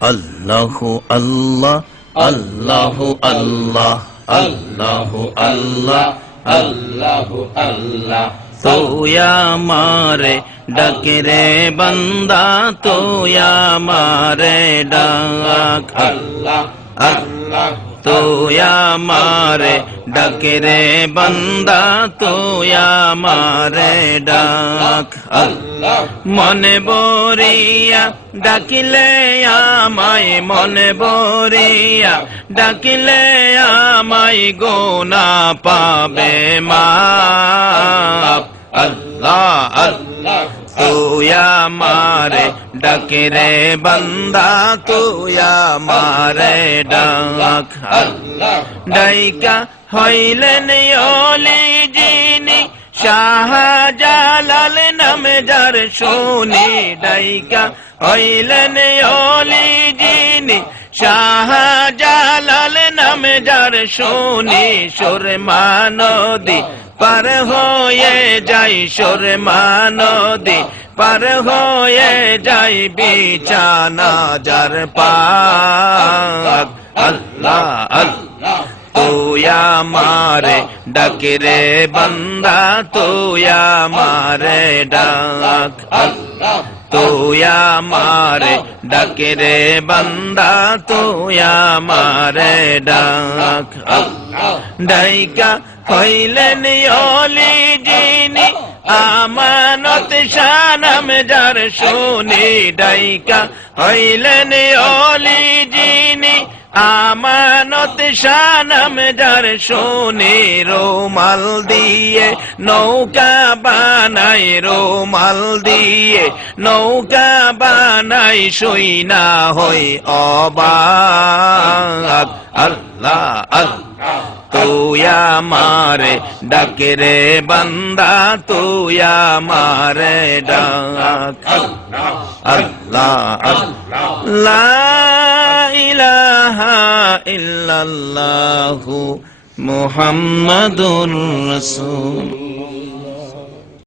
আল্লাহু আল্লাহ আল্লাহু আল্লাহ আল্লাহু আল্লাহ আল্লাহু আল্লাহ তোয়া মারে ডাকে রে বান্দা তোয়া মারে ডাক আল্লাহ আল্লাহ তোয়া মারে ডাকে রে বান্দা তোয়া মারে ডাক আল্লাহ মনে বরিয়া ডাকিলে আমায় মনে বরিয়া ডাকিলে আমায় গোনা পাবে মাপ আল্লাহ আল্লাহ তোয়া মারে ডাকে রে বান্দা তোয়া মারে ডাক আল্লাহ ডাইকা হইলেন ওলি যিনি শাহজালাল নামে যার শুনি ডাইকা হইলেন ওলি যিনি শাহজালাল নামে যার শুনি সুরমা নদী পার হয়ে যাই সুরমা নদী পার হয়ে যাই বিছানা যার পাক আল্লাহ আল্লাহ তোয়া মারে ডাকে রে বান্দা তোয়া মারে ডাক আল্লাহ তোয়া মারে ডাকে রে বান্দা তোয়া মারে ডাক আল্লাহ ডাইকা হইলেন ওলি যিনি আমানত শানাম যার শুনি ডাইকা হইলেন ওলি যিনি আমানত শানাম যার শুনি রুমাল দিয়ে নৌকা বানাই রুমাল দিয়ে নৌকা বানাই শুই না হই অবাক আল্লাহ আল্লাহ তোয়া মারে ডাকে রে বান্দা তোয়া মারে ডাক আল্লাহ আল্লাহ লা ইলাহা ইল্লাল্লাহু মুহাম্মাদুর রাসূল।